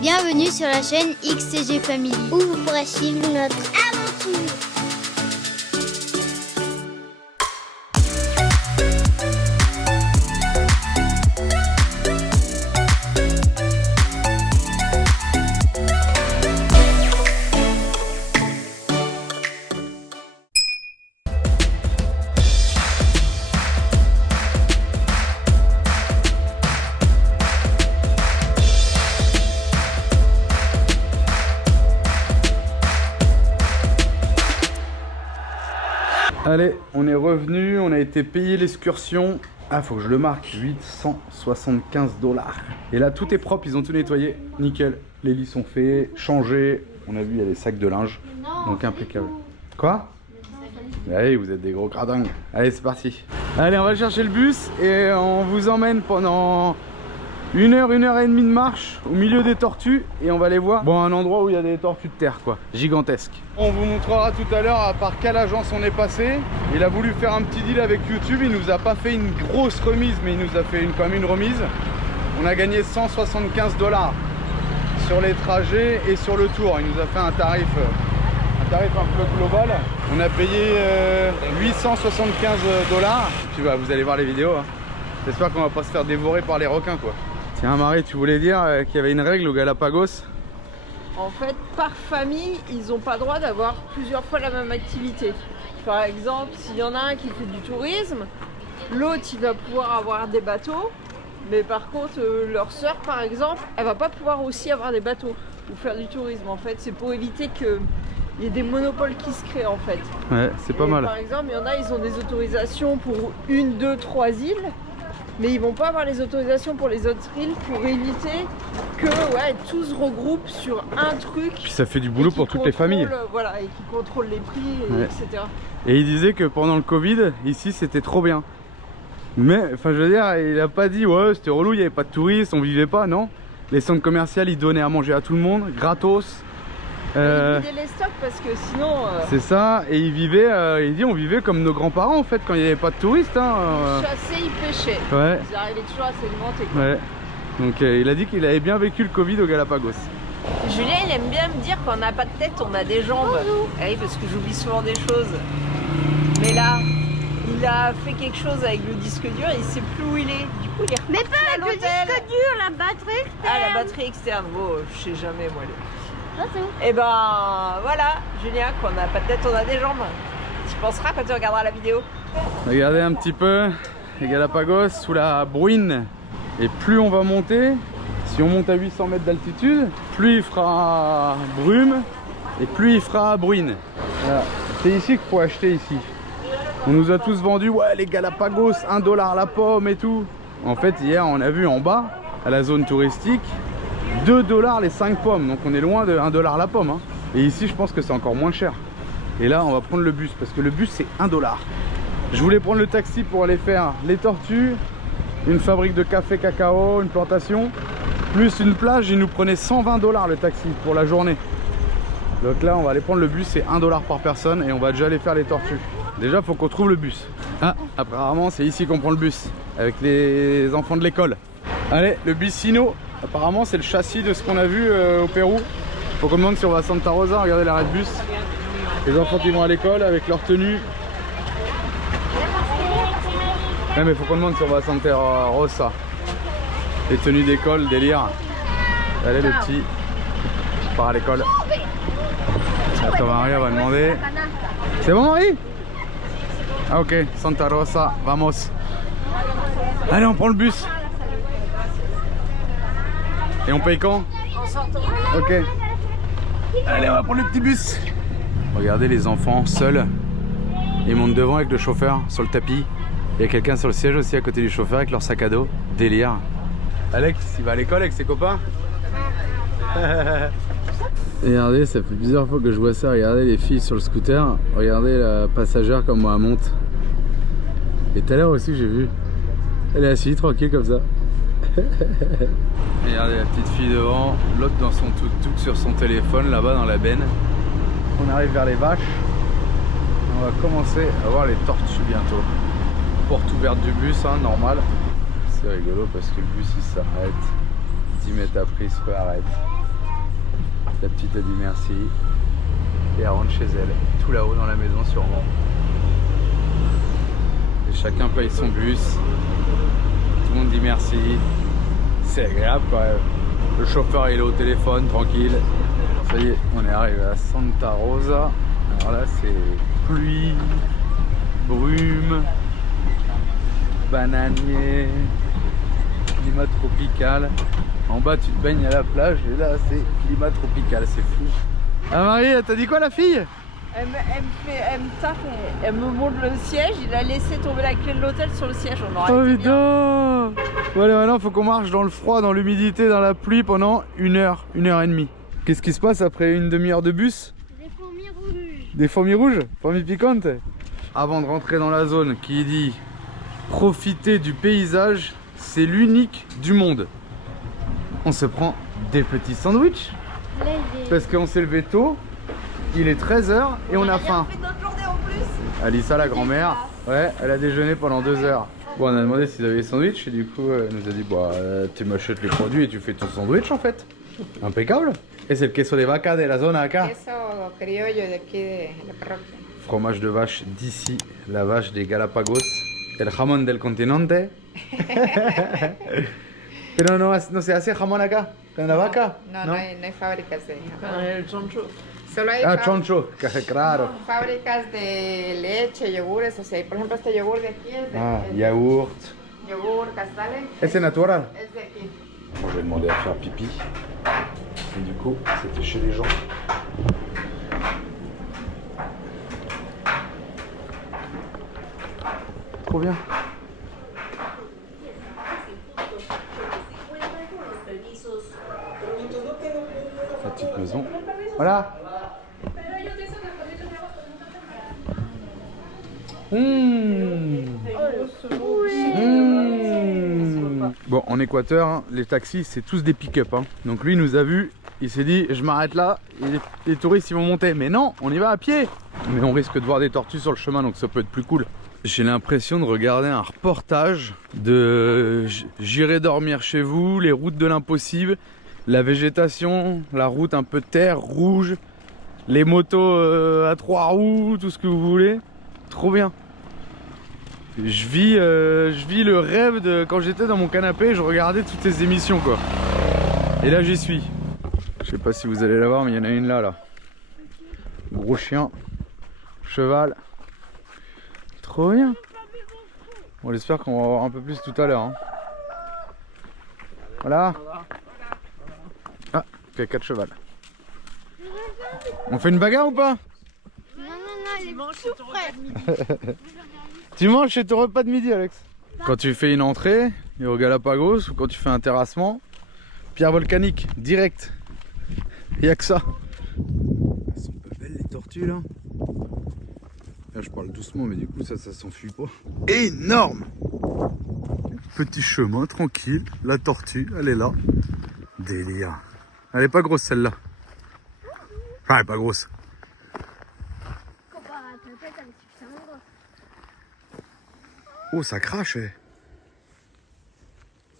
Bienvenue sur la chaîne XCG Family, où vous pourrez suivre notre aventure. Allez, on est revenu, on a été payé l'excursion. Ah, faut que je le marque, 875 $. Et là, tout est propre, ils ont tout nettoyé. Nickel, les lits sont faits, changés. On a vu, il y a des sacs de linge, donc impeccable. Quoi? Allez, vous êtes des gros cradingues. Allez, c'est parti. Allez, on va chercher le bus et on vous emmène pendant 1 heure et demie de marche au milieu des tortues et on va aller voir un endroit où il y a des tortues de terre quoi, gigantesques. On vous montrera tout à l'heure par quelle agence on est passé. Il a voulu faire un petit deal avec YouTube, il nous a pas fait une grosse remise mais il nous a fait quand même une remise. On a gagné 175 $ sur les trajets et sur le tour. Il nous a fait un tarif un peu global. On a payé 875 $. Puis vous allez voir les vidéos. Hein. J'espère qu'on va pas se faire dévorer par les requins quoi. Tiens Marie, tu voulais dire qu'il y avait une règle au Galapagos? En fait, par famille, ils n'ont pas le droit d'avoir plusieurs fois la même activité. Par exemple, s'il y en a un qui fait du tourisme, l'autre il va pouvoir avoir des bateaux, mais par contre leur sœur par exemple, elle va pas pouvoir aussi avoir des bateaux ou faire du tourisme. En fait, c'est pour éviter qu'il y ait des monopoles qui se créent en fait. Ouais, c'est pas mal. Par exemple, il y en a, ils ont des autorisations pour 1, 2, 3 îles. Mais ils vont pas avoir les autorisations pour les autres îles pour éviter que tout se regroupe sur un truc. Puis ça fait du boulot pour toutes les familles. Voilà, et qui contrôle les prix, etc. Et il disait que pendant le Covid, ici c'était trop bien. Mais, enfin je veux dire, il a pas dit ouais c'était relou, il n'y avait pas de touristes, on vivait pas, non. Les centres commerciaux ils donnaient à manger à tout le monde, gratos. Ils vidaient les stocks parce que sinon... C'est ça, et il dit on vivait comme nos grands-parents en fait quand il n'y avait pas de touristes. Hein, Ils chassaient, ils pêchaient. Ouais. Ils arrivaient toujours à s'alimenter. Ouais. Donc il a dit qu'il avait bien vécu le Covid au Galapagos. Julien il aime bien me dire qu'on n'a pas de tête, on a des jambes. Ah oui, parce que j'oublie souvent des choses. Mais là, il a fait quelque chose avec le disque dur et il sait plus où il est. Du coup il est Mais pas à avec le l'hôtel. disque dur, la batterie externe. Ah, la batterie externe, je sais jamais moi. Et ben voilà, Julien, qu'on n'a pas de tête, on a des jambes. Tu penseras quand tu regarderas la vidéo. Regardez un petit peu les Galapagos sous la bruine. Et plus on va monter, si on monte à 800 mètres d'altitude, plus il fera brume et plus il fera bruine. Voilà. C'est ici qu'il faut acheter ici. On nous a tous vendu, ouais les Galapagos, 1 $ la pomme et tout. En fait hier on a vu en bas, à la zone touristique, 2 $ les 5 pommes, donc on est loin de 1 $ la pomme. Hein. Et ici je pense que c'est encore moins cher. Et là on va prendre le bus, parce que le bus c'est 1 $. Je voulais prendre le taxi pour aller faire les tortues, une fabrique de café cacao, une plantation, plus une plage, il nous prenait 120 $ le taxi pour la journée. Donc là on va aller prendre le bus, c'est 1 $ par personne et on va déjà aller faire les tortues. Déjà faut qu'on trouve le bus. Ah, apparemment c'est ici qu'on prend le bus, avec les enfants de l'école. Allez, le Bicino. Apparemment c'est le châssis de ce qu'on a vu au Pérou. Faut qu'on demande si on va à Santa Rosa, regardez l'arrêt de bus. Les enfants qui vont à l'école avec leur tenue. Ouais, mais faut qu'on demande si on va à Santa Rosa. Les tenues d'école, délire. Allez le petit, je pars à l'école. Attends, Maria va demander. C'est bon Marie? Ah ok, Santa Rosa, vamos. Allez on prend le bus. Et on paye quand? En sortant. Ok. Allez, on va prendre le petit bus. Regardez les enfants seuls. Ils montent devant avec le chauffeur sur le tapis. Il y a quelqu'un sur le siège aussi à côté du chauffeur avec leur sac à dos. Délire. Alex, il va à l'école avec ses copains. Et regardez, ça fait plusieurs fois que je vois ça. Regardez les filles sur le scooter. Regardez la passagère comment elle monte. Et tout à l'heure aussi j'ai vu. Elle est assise tranquille comme ça. Regardez la petite fille devant, l'autre dans son tuk-tuk sur son téléphone là-bas dans la benne. On arrive vers les vaches. On va commencer à voir les tortues bientôt. Porte ouverte du bus, hein, normal. C'est rigolo parce que le bus il s'arrête. 10 mètres après il se réarrête. La petite a dit merci. Et elle rentre chez elle, tout là-haut dans la maison sûrement. Et chacun paye son bus. Tout le monde dit merci. C'est agréable quoi. Le chauffeur il est au téléphone, tranquille. Ça y est, on est arrivé à Santa Rosa. Alors là c'est pluie, brume, bananier, climat tropical. En bas tu te baignes à la plage et là c'est climat tropical, c'est fou. Ah Marie, elle t'a dit quoi la fille? Elle me tape, elle me montre le siège, il a laissé tomber la clé de l'hôtel sur le siège. On aurait Oh été bien. putain! Voilà, maintenant faut qu'on marche dans le froid, dans l'humidité, dans la pluie pendant 1 heure, 1 heure et demie. Qu'est-ce qui se passe après une demi-heure de bus? Des fourmis rouges. Des fourmis rouges? Fourmis piquantes? Avant de rentrer dans la zone qui dit profiter du paysage, c'est l'unique du monde. On se prend des petits sandwichs Là, il est... parce qu'on s'est levé tôt, il est 13 h et on a faim. fait notre journée en plus. Alissa, la grand-mère, ouais, elle a déjeuné pendant 2 heures. Bon, on a demandé s'ils avaient des sandwichs et du coup, elle nous a dit bah, tu m'achètes les produits et tu fais ton sandwich en fait. Impeccable. Et c'est le queso de vaca de la zone acá. Queso criollo de aquí de la parroquia. Fromage de vache d'ici, la vache des Galapagos, el jamón del continente. Pero no se hace jamón acá, con la vaca. No hay fábricas de jamón. El chancho. Solo hay Choncho, claro. fábricas de leche, yogures. O sea, por ejemplo, este yogur de aquí es de Yaourt. yogur Castale. C'est natural. Es de aquí. Bon, j'ai demandé à faire pipi. Et du coup, c'était chez les gens. Trop bien. La petite maison. Voilà. Bon, en Équateur, hein, les taxis, c'est tous des pick-up. Hein. Donc lui, il nous a vu, il s'est dit, je m'arrête là, et les touristes, ils vont monter. Mais non, on y va à pied. Mais on risque de voir des tortues sur le chemin, donc ça peut être plus cool. J'ai l'impression de regarder un reportage de J'irai dormir chez vous, les routes de l'impossible, la végétation, la route un peu de terre, rouge, les motos à 3 roues, tout ce que vous voulez. Trop bien. Je vis le rêve de quand j'étais dans mon canapé, je regardais toutes ces émissions quoi. Et là j'y suis. Je sais pas si vous allez la voir mais il y en a une là. Gros chien, cheval. Trop bien. Bon, j'espère qu'on va avoir un peu plus tout à l'heure. Hein. Voilà. Ah, caca de cheval. On fait une bagarre ou pas? Non, il est tout frais. Tu manges chez ton repas de midi, Alex? Quand tu fais une entrée, et au Galapagos, ou quand tu fais un terrassement, pierre volcanique, direct. Il n'y a que ça. Elles sont pas belles les tortues là. Là je parle doucement mais du coup ça s'enfuit pas. Énorme! Petit chemin tranquille, la tortue elle est là. Délire. Elle est pas grosse celle-là. Enfin elle est pas grosse. Oh ça crache eh.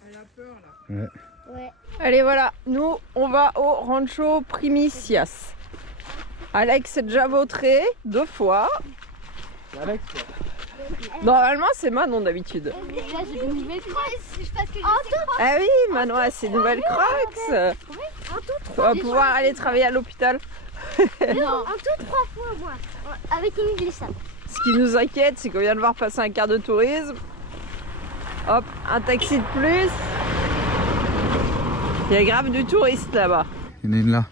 Elle a peur là. Ouais. Ouais. Allez voilà, nous on va au Rancho Primicias. Alex est déjà vautré 2 fois. Alex. Normalement c'est Manon d'habitude. Là, j'ai une nouvelle croix. Ah oui, Manon a ses nouvelles Crocs. On va pouvoir aller travailler à l'hôpital. Non, en tout 3 fois, moi. Avec une glissade. Ce qui nous inquiète, c'est qu'on vient de voir passer un car de tourisme. Hop, un taxi de plus. Il y a grave du touriste là-bas. Il y en a une là.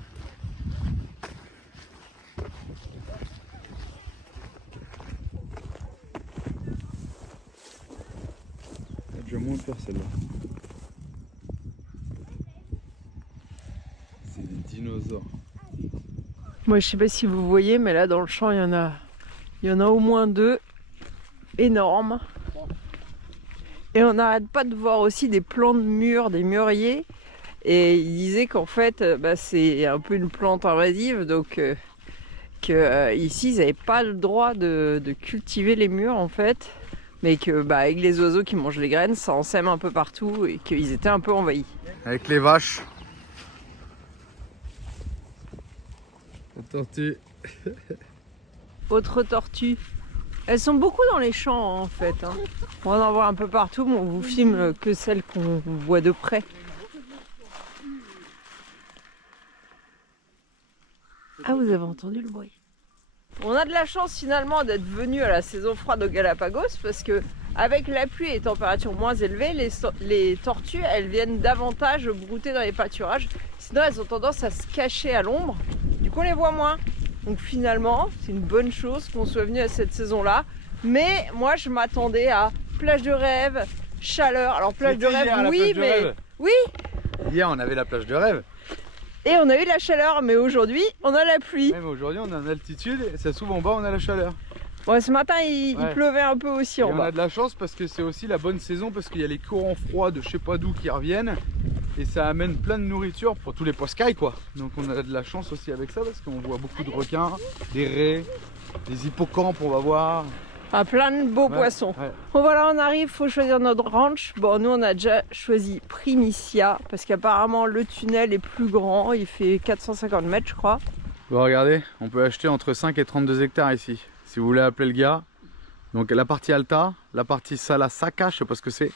Je vais moins peur celle-là. C'est des dinosaures. Moi je sais pas si vous voyez, mais là dans le champ il y en a au moins 2 énormes. Et on n'arrête pas de voir aussi des plants de mûres, des mûriers. Et il disait qu'en fait c'est un peu une plante invasive, donc ici ils n'avaient pas le droit de cultiver les mûres en fait. Mais que avec les oiseaux qui mangent les graines, ça en sème un peu partout et qu'ils étaient un peu envahis. Avec les vaches. La tortue. Autre tortue. Elles sont beaucoup dans les champs en fait. Hein. On va en voir un peu partout, mais on vous filme que celles qu'on voit de près. Ah, vous avez entendu le bruit? On a de la chance finalement d'être venu à la saison froide aux Galapagos parce que avec la pluie et les températures moins élevées, les tortues elles viennent davantage brouter dans les pâturages. Sinon elles ont tendance à se cacher à l'ombre. Du coup on les voit moins. Donc finalement c'est une bonne chose qu'on soit venu à cette saison-là. Mais moi je m'attendais à plage de rêve, chaleur. Alors plage de rêve, hier, oui, plage de mais rêve. oui. Hier on avait la plage de rêve. Et on a eu la chaleur, mais aujourd'hui on a la pluie. Ouais, mais aujourd'hui on est en altitude et ça s'ouvre en bas, on a la chaleur. Ouais, ce matin il Ouais. pleuvait un peu aussi Et en on bas. a de la chance parce que c'est aussi la bonne saison parce qu'il y a les courants froids de je sais pas d'où qui reviennent et ça amène plein de nourriture pour tous les poiscailles quoi. Donc on a de la chance aussi avec ça parce qu'on voit beaucoup de requins, des raies, des hippocampes on va voir. Ah, plein de beaux Ouais, poissons. ouais. Bon voilà, on arrive, faut choisir notre ranch. Bon, nous on a déjà choisi Primicia parce qu'apparemment le tunnel est plus grand, il fait 450 mètres je crois. Bon regardez, on peut acheter entre 5 et 32 hectares ici. Si vous voulez appeler le gars. Donc la partie Alta, la partie Salasaka, je sais pas ce que c'est.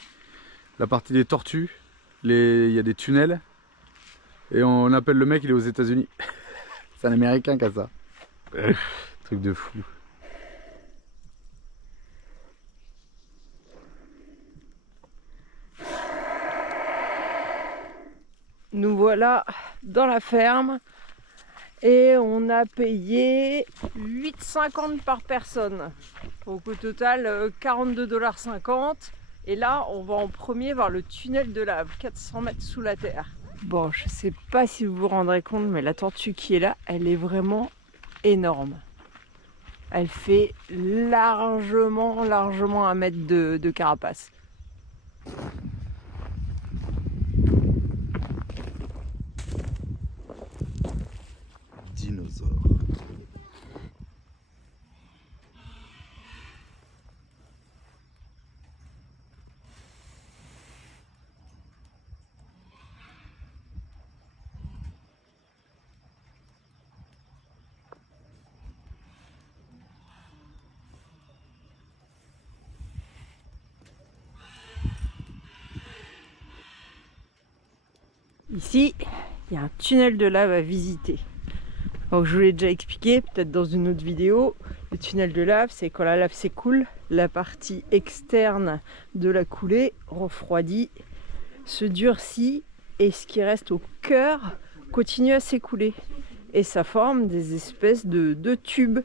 La partie des tortues, il y a des tunnels. Et on appelle le mec, il est aux États-Unis. C'est un américain qui a ça. Truc de fou. Nous voilà dans la ferme et on a payé 8,50 par personne. Donc au total 42,50 $. Et là on va en premier voir le tunnel de lave, 400 mètres sous la terre. Bon, je sais pas si vous vous rendrez compte, mais la tortue qui est là, elle est vraiment énorme. Elle fait largement 1 mètre de carapace. Dinosaure. Ici, il y a un tunnel de lave à visiter. Donc je vous l'ai déjà expliqué, peut-être dans une autre vidéo. Le tunnel de lave, c'est quand la lave s'écoule, la partie externe de la coulée refroidit, se durcit et ce qui reste au cœur continue à s'écouler. Et ça forme des espèces de tubes.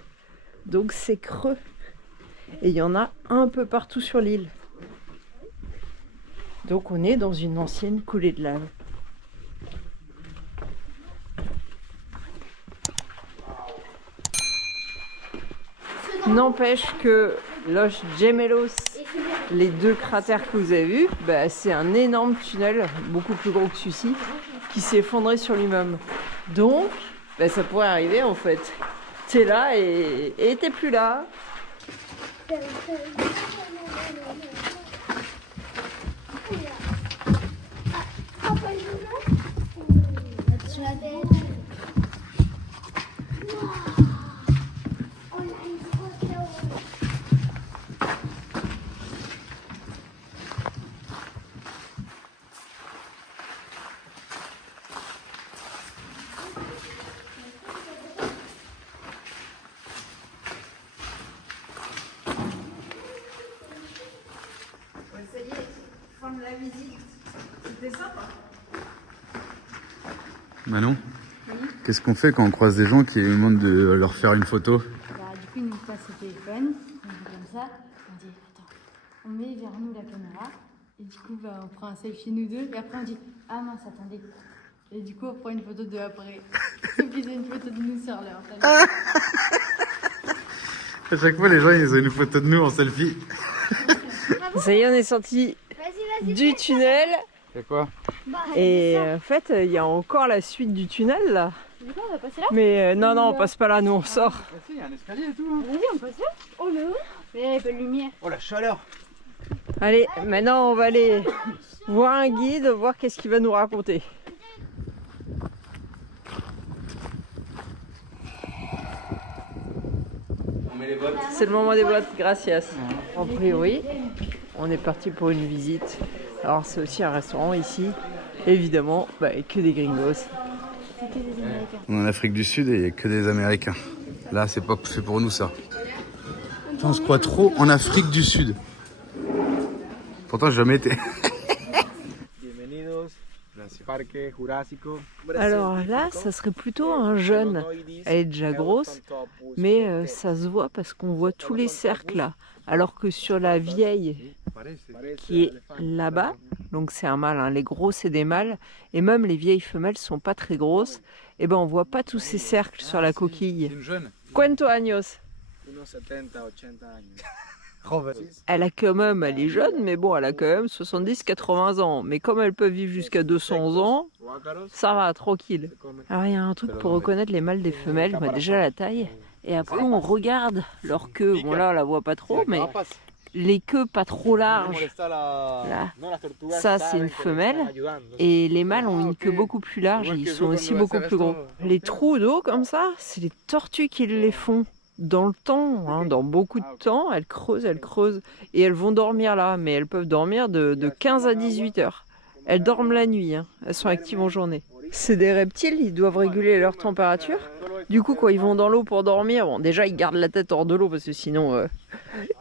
Donc c'est creux. Et il y en a un peu partout sur l'île. Donc on est dans une ancienne coulée de lave. N'empêche que Los Gemelos, les 2 cratères que vous avez vus, bah, c'est un énorme tunnel, beaucoup plus gros que celui-ci, qui s'est effondré sur lui-même. Donc, bah, ça pourrait arriver en fait. T'es là et t'es plus là. Ça y est, fin de la visite. C'était sympa. Manon, qu'est-ce qu'on fait quand on croise des gens qui nous demandent de leur faire une photo? Bah, du coup, il nous passe le téléphone, on dit comme ça, on dit attends, on met vers nous la caméra, et du coup, bah, on prend un selfie nous deux, et après on dit ah mince, attendez. Et du coup, on prend une photo de après. Sauf qu'ils ont une photo de nous sur leur téléphone. À chaque fois, les gens ils ont une photo de nous en selfie. Ça y est, on est sorti du tunnel. C'est quoi? Et en fait, il y a encore la suite du tunnel là. Du coup, on va passer là. Mais non, on passe pas là, nous on sort. Ah si, il y a un escalier et tout. Hein. Vas-y, on passe là. Oh, mais où? Mais il y a pas de lumière. Oh la chaleur! Allez, maintenant on va aller voir un guide, voir qu'est-ce qu'il va nous raconter. C'est le moment des bottes, gracias. A priori, on est parti pour une visite. Alors c'est aussi un restaurant ici, évidemment, que des gringos. On est en Afrique du Sud et il n'y a que des Américains. Là, c'est pas fait pour nous ça. Putain, on se croit trop en Afrique du Sud. Pourtant, j'ai jamais été. Alors là, ça serait plutôt un jeune. Elle est déjà grosse, mais ça se voit parce qu'on voit tous les cercles là. Alors que sur la vieille qui est là-bas, donc c'est un mâle, hein, les gros c'est des mâles, et même les vieilles femelles sont pas très grosses, et ben on voit pas tous ces cercles sur la coquille. Cuántos años? Elle a quand même, elle est jeune, mais bon, elle a quand même 70-80 ans. Mais comme elles peuvent vivre jusqu'à 200 ans, ça va, tranquille. Alors il y a un truc pour reconnaître les mâles des femelles, déjà la taille, et après on regarde leur queue. Bon là on la voit pas trop, mais les queues pas trop larges, là, ça c'est une femelle, et les mâles ont une queue beaucoup plus large, et ils sont aussi beaucoup plus gros. Les trous d'eau comme ça, c'est les tortues qui les font. Dans le temps, hein, dans beaucoup de temps, elles creusent, et elles vont dormir là, mais elles peuvent dormir de 15 à 18 heures. Elles dorment la nuit, hein, elles sont actives en journée. C'est des reptiles, ils doivent réguler leur température. Du coup, quand ils vont dans l'eau pour dormir, bon, déjà ils gardent la tête hors de l'eau parce que sinon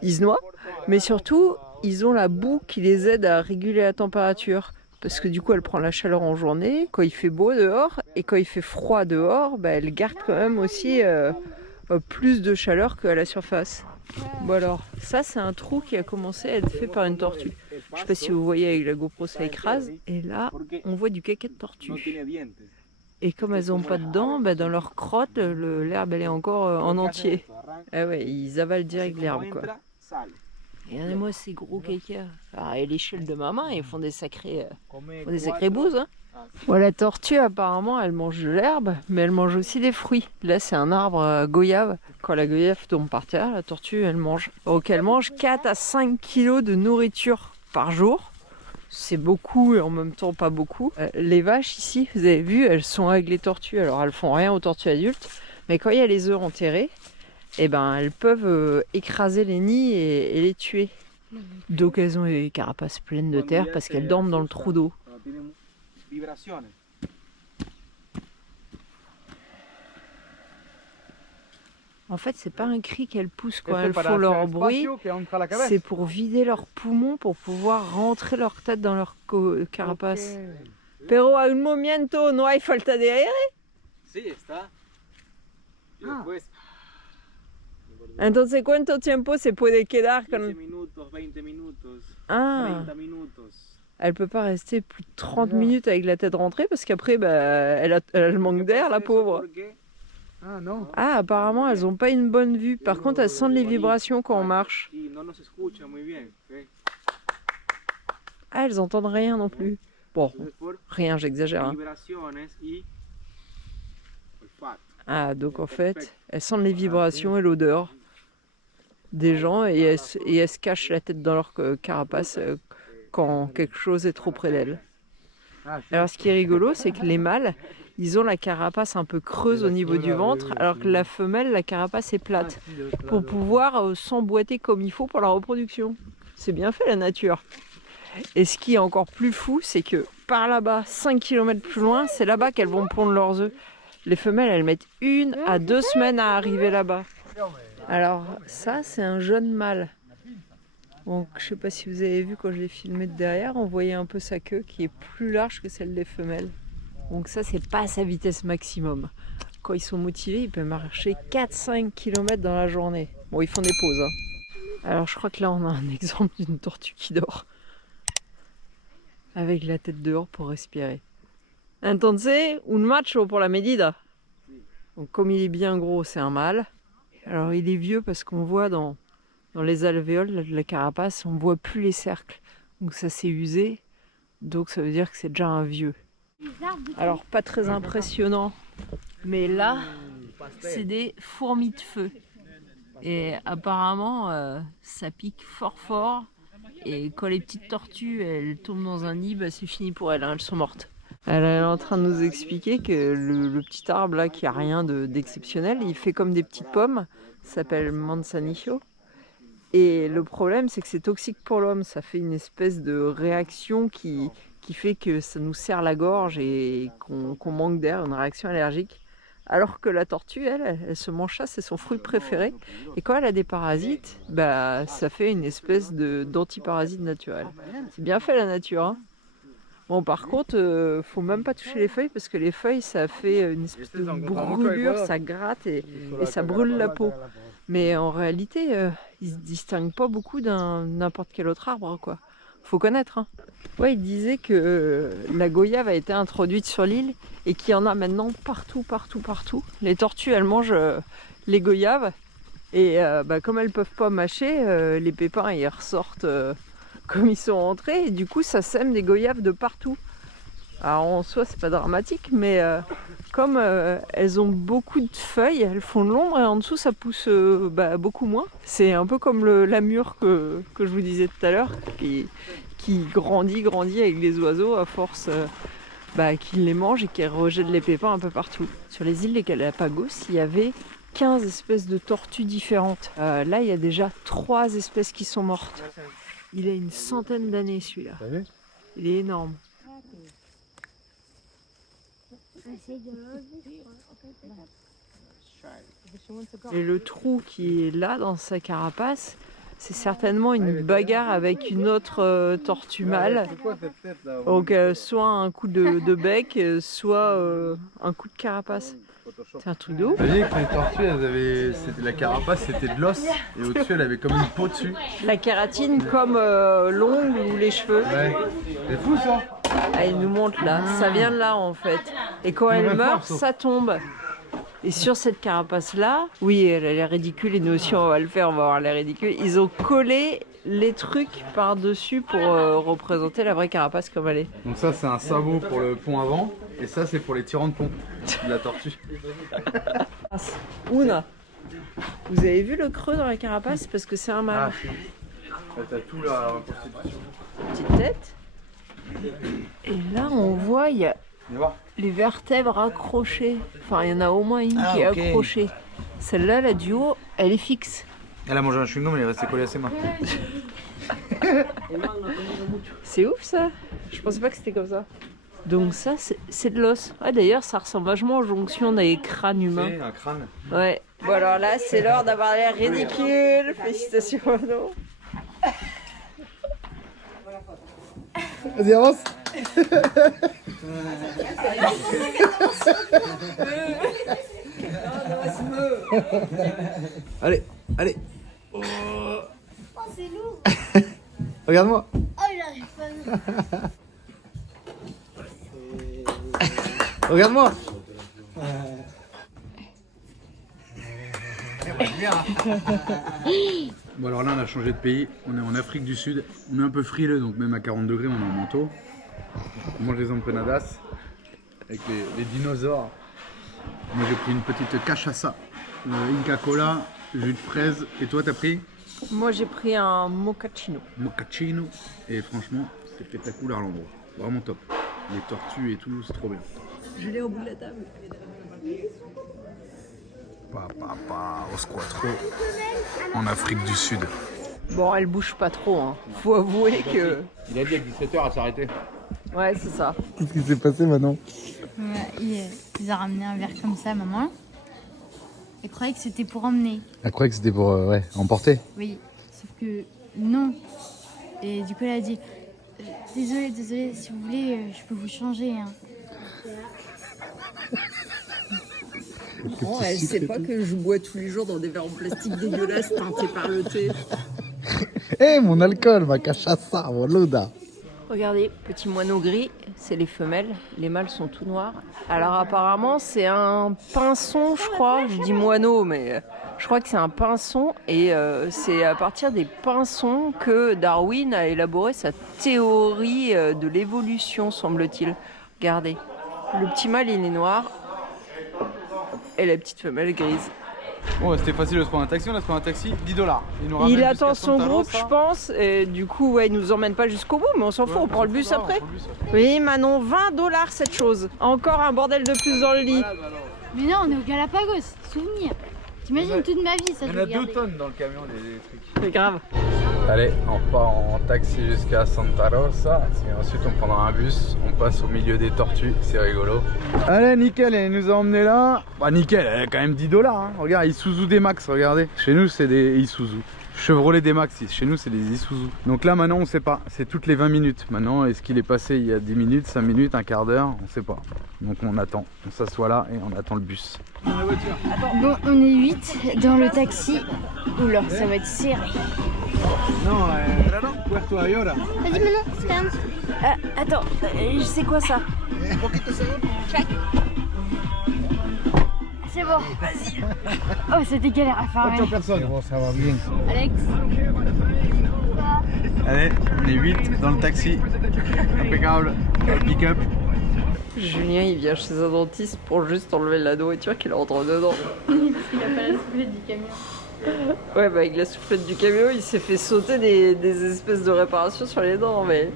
ils se noient. Mais surtout, ils ont la boue qui les aide à réguler la température. Parce que du coup, elle prend la chaleur en journée, quand il fait beau dehors, et quand il fait froid dehors, elle garde quand même aussi plus de chaleur qu'à la surface. Bon alors, ça c'est un trou qui a commencé à être fait par une tortue. Je sais pas si vous voyez avec la GoPro ça écrase, et là on voit du caca de tortue. Et comme elles n'ont pas de dents, dans leur crotte, l'herbe elle est encore en entier. Ah ouais, ils avalent direct l'herbe quoi. Regardez-moi ces gros caca. Alors, à l'échelle de ma main, ils font des sacrés bouses. Hein. Bon, la tortue, apparemment, elle mange de l'herbe, mais elle mange aussi des fruits. Là, c'est un arbre goyave. Quand la goyave tombe par terre, la tortue, elle mange. Donc, elle mange 4 à 5 kilos de nourriture par jour. C'est beaucoup et en même temps pas beaucoup. Les vaches ici, vous avez vu, elles sont avec les tortues. Alors, elles font rien aux tortues adultes, mais quand il y a les œufs enterrés, elles peuvent écraser les nids et les tuer. Donc, elles ont les carapaces pleines de terre parce qu'elles dorment dans le trou d'eau. En fait, c'est pas un cri qu'elles poussent quand elles font leur bruit, c'est pour vider leurs poumons, pour pouvoir rentrer leur tête dans leur carapace. Pero a un momento no hay falta de aire? Sí, está. Entonces, ¿cuánto tiempo se puede quedar con... 15 minutos, 20 minutos, Ah. 30 minutos. Elle peut pas rester plus de 30 minutes avec la tête rentrée parce qu'après, elle a le manque d'air, la pauvre. Ah non. Ah, apparemment, elles ont pas une bonne vue. Par contre, elles sentent les vibrations quand on marche. Ah, elles entendent rien non plus. Bon, rien, j'exagère. Hein. Ah, donc en fait, elles sentent les vibrations et l'odeur des gens et elles se cachent la tête dans leur carapace quand quelque chose est trop près d'elles. Alors ce qui est rigolo, c'est que les mâles, ils ont la carapace un peu creuse au niveau du ventre, alors que la femelle, la carapace est plate, pour pouvoir s'emboîter comme il faut pour la reproduction. C'est bien fait la nature. Et ce qui est encore plus fou, c'est que par là-bas, 5 km plus loin, c'est là-bas qu'elles vont pondre leurs œufs. Les femelles, elles mettent 1 à 2 semaines à arriver là-bas. Alors ça, c'est un jeune mâle. Donc, je sais pas si vous avez vu quand je l'ai filmé de derrière, on voyait un peu sa queue qui est plus large que celle des femelles. Donc ça, c'est pas sa vitesse maximum. Quand ils sont motivés, ils peuvent marcher 4-5 km dans la journée. Bon, ils font des pauses. Hein. Alors je crois que là, on a un exemple d'une tortue qui dort. Avec la tête dehors pour respirer. Entonces, un macho pour la medida. Donc comme il est bien gros, c'est un mâle. Alors il est vieux parce qu'on voit dans les alvéoles de la carapace, on ne voit plus les cercles. Donc ça s'est usé, donc ça veut dire que c'est déjà un vieux. Alors pas très impressionnant, mais là, c'est des fourmis de feu. Et apparemment, ça pique fort fort. Et quand les petites tortues elles tombent dans un nid, c'est fini pour elles, hein, elles sont mortes. Elle est en train de nous expliquer que le petit arbre là qui a rien d'exceptionnel, il fait comme des petites pommes, ça s'appelle manzanillo. Et le problème c'est que c'est toxique pour l'homme, ça fait une espèce de réaction qui fait que ça nous serre la gorge et qu'on manque d'air, une réaction allergique. Alors que la tortue, elle se mange ça, c'est son fruit préféré. Et quand elle a des parasites, bah, ça fait une espèce d'antiparasite naturel. C'est bien fait la nature, hein. Bon, par contre, faut même pas toucher les feuilles parce que les feuilles, ça fait une espèce de brûlure, ça gratte et ça brûle la peau. Mais en réalité, ils se distinguent pas beaucoup d'un n'importe quel autre arbre, quoi. Faut connaître, hein. Ouais, il disait que la goyave a été introduite sur l'île et qu'il y en a maintenant partout. Les tortues, elles mangent les goyaves et bah, comme elles peuvent pas mâcher, les pépins ils ressortent comme ils sont entrés et du coup ça sème des goyaves de partout. Alors en soi c'est pas dramatique, mais comme elles ont beaucoup de feuilles, elles font de l'ombre et en dessous ça pousse beaucoup moins. C'est un peu comme la mûre que je vous disais tout à l'heure qui grandit avec les oiseaux à force qu'ils les mangent et qui rejettent les pépins un peu partout. Sur les îles des Galapagos, il y avait 15 espèces de tortues différentes. Là, il y a déjà 3 espèces qui sont mortes. Il a une centaine d'années celui-là. Il est énorme. Et le trou qui est là dans sa carapace, c'est certainement une bagarre avec une autre tortue mâle. Donc soit un coup de bec, soit un coup de carapace. C'est un truc de ouf. Vous voyez que les tortues, la carapace c'était de l'os et au-dessus elle avait comme une peau dessus. La kératine comme l'ongle ou les cheveux. Ouais, c'est fou ça. Ah, il nous montre là, ça vient de là en fait. Et quand elle meurt, ça tombe. Et sur cette carapace-là, oui, elle a l'air ridicule, et nous aussi on va le faire, on va avoir l'air ridicule. Ils ont collé les trucs par-dessus pour représenter la vraie carapace comme elle est. Donc ça c'est un sabot pour le pont avant, et ça c'est pour les tirants de pont de la tortue. Ouna, vous avez vu le creux dans la carapace? Parce que c'est un mâle. T'as tout la reconstitution. Petite tête. Et là on voit, il y a les vertèbres accrochées. Enfin, il y en a au moins une qui est accrochée. Celle-là, la du haut, elle est fixe. Elle a mangé un chewing-gum, elle est restée collée à ses mains. C'est ouf ça. Je pensais pas que c'était comme ça. Donc ça, c'est de l'os. Ah, d'ailleurs, ça ressemble vachement aux jonctions des crânes humains. C'est un crâne. Ouais. Bon alors là, c'est l'heure d'avoir l'air ridicule. Félicitations Mano. Vas-y, avance. Allez, allez. Oh, c'est lourd. Regarde-moi. Oh, j'arrive pas. Regarde-moi. Bon alors là on a changé de pays, on est en Afrique du Sud, on est un peu frileux donc même à 40 degrés on est en manteau. On mange des empanadas avec les dinosaures. Moi j'ai pris une petite cachaça, Inca Cola, jus de fraise, et toi t'as pris? Moi j'ai pris un mochaccino. Mochaccino, et franchement c'est spectaculaire l'endroit, vraiment top. Les tortues et tout, c'est trop bien. Je l'ai au bout de la table. Papa, au squatro en Afrique du Sud. Bon, elle bouge pas trop, hein. Faut avouer que... Il a dit à 17h à s'arrêter. Ouais, c'est ça. Qu'est-ce qui s'est passé maintenant? Ouais, ils ont ramené un verre comme ça, maman. Elle croyait que c'était pour emmener. Elle croyait que c'était pour emporter. Oui, sauf que non. Et du coup, elle a dit désolée, si vous voulez, je peux vous changer. Hein. Oh, elle sait pas que je bois tous les jours dans des verres en plastique dégueulasses teintés par le thé. Eh, mon alcool, ma cachaça, boluda. Regardez, petit moineau gris, c'est les femelles. Les mâles sont tout noirs. Alors apparemment, c'est un pinson, je crois. Je dis moineau, mais je crois que c'est un pinson. Et c'est à partir des pinsons que Darwin a élaboré sa théorie de l'évolution, semble-t-il. Regardez, le petit mâle, il est noir. Et la petite femelle grise. Bon, c'était facile de se prendre un taxi, on a se prendre un taxi, 10 $. Il attend son groupe, je pense, et du coup, ouais, il nous emmène pas jusqu'au bout, mais on s'en fout, on prend le bus après. Oui, Manon, 20 $ cette chose. Encore un bordel de plus dans le lit. Mais non, on est au Galapagos, souvenir. T'imagines toute ma vie, ça Il y en a 2 tonnes dans le camion, des trucs. C'est grave. Allez, on part en taxi jusqu'à Santa Rosa. Et ensuite, on prendra un bus. On passe au milieu des tortues. C'est rigolo. Allez, nickel. Elle nous a emmené là. Bah, nickel. Elle a quand même 10 $. Hein. Regarde, Isuzu D-Max. Regardez. Chez nous, c'est des Isuzu. Chevrolet D-Max. Chez nous, c'est des Isuzu. Donc là, maintenant, on sait pas. C'est toutes les 20 minutes. Maintenant, est-ce qu'il est passé il y a 10 minutes, 5 minutes, un quart d'heure? On sait pas. Donc, on attend. On s'assoit là et on attend le bus. Bon, on est 8 dans le taxi. Oula, ça va être serré. No, Puerto Ayora. Vas-y, Manon, ferme. Attends, c'est quoi ça? C'est bon, vas-y. Oh, c'était galère à fermer. 8 personnes. Ça va bien. Alex. Allez, on est 8 dans le taxi. Impeccable. Le pick-up. Julien, il vient chez un dentiste pour juste enlever la nourriture qu'il rentre dedans. Il a pas la soufflette du camion. Ouais, bah avec la soufflette du camion, il s'est fait sauter des espèces de réparations sur les dents, mais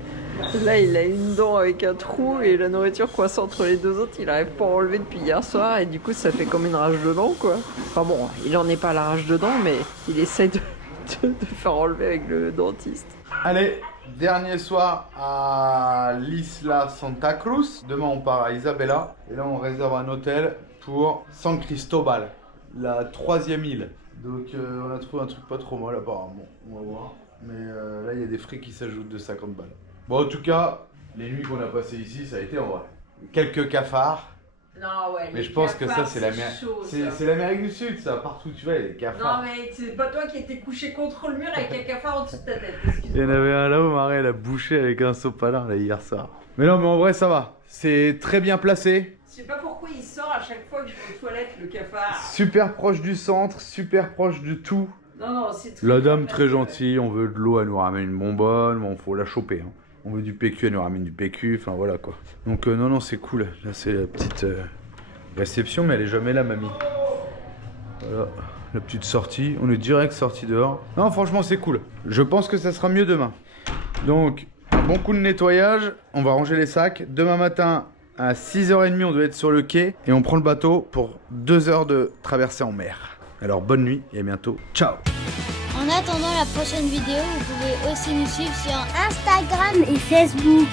là, il a une dent avec un trou et la nourriture coincée entre les deux autres, il arrive pas à enlever depuis hier soir et du coup, ça fait comme une rage de dents, quoi. Enfin bon, il en est pas à la rage de dents, mais il essaie de faire enlever avec le dentiste. Allez, dernier soir à l'Isla Santa Cruz. Demain, on part à Isabela. Et là, on réserve un hôtel pour San Cristobal, la 3e île. Donc, on a trouvé un truc pas trop mal, apparemment. On va voir. Mais là, il y a des frais qui s'ajoutent de 50 balles. Bon, en tout cas, les nuits qu'on a passées ici, ça a été en vrai. Quelques cafards. Non, ouais, Mais je pense que ça, c'est l'Amérique du Sud, ça. Partout, tu vois, il y a des cafards. Non, mais c'est pas toi qui étais couché contre le mur avec un cafard au-dessus de ta tête. Il y en avait un là où Marie elle a bouché avec un sopalin là hier soir. Mais non, mais en vrai, ça va. C'est très bien placé. Je sais pas pourquoi il sort à chaque fois que je vais aux toilettes, le cafard. Super proche du centre, super proche de tout. Non, c'est très La bien dame placé. très gentille, on veut de l'eau, elle nous ramène une bonbonne, bon, faut la choper. Hein. On veut du PQ, elle nous ramène du PQ, enfin voilà quoi. Donc non, c'est cool. Là, c'est la petite réception, mais elle est jamais là, mamie. Voilà, la petite sortie. On est direct sorti dehors. Non, franchement, c'est cool. Je pense que ça sera mieux demain. Donc, un bon coup de nettoyage. On va ranger les sacs. Demain matin, à 6h30, on doit être sur le quai. Et on prend le bateau pour 2 heures de traversée en mer. Alors, bonne nuit et à bientôt. Ciao! En attendant la prochaine vidéo, vous pouvez aussi nous suivre sur Instagram et Facebook.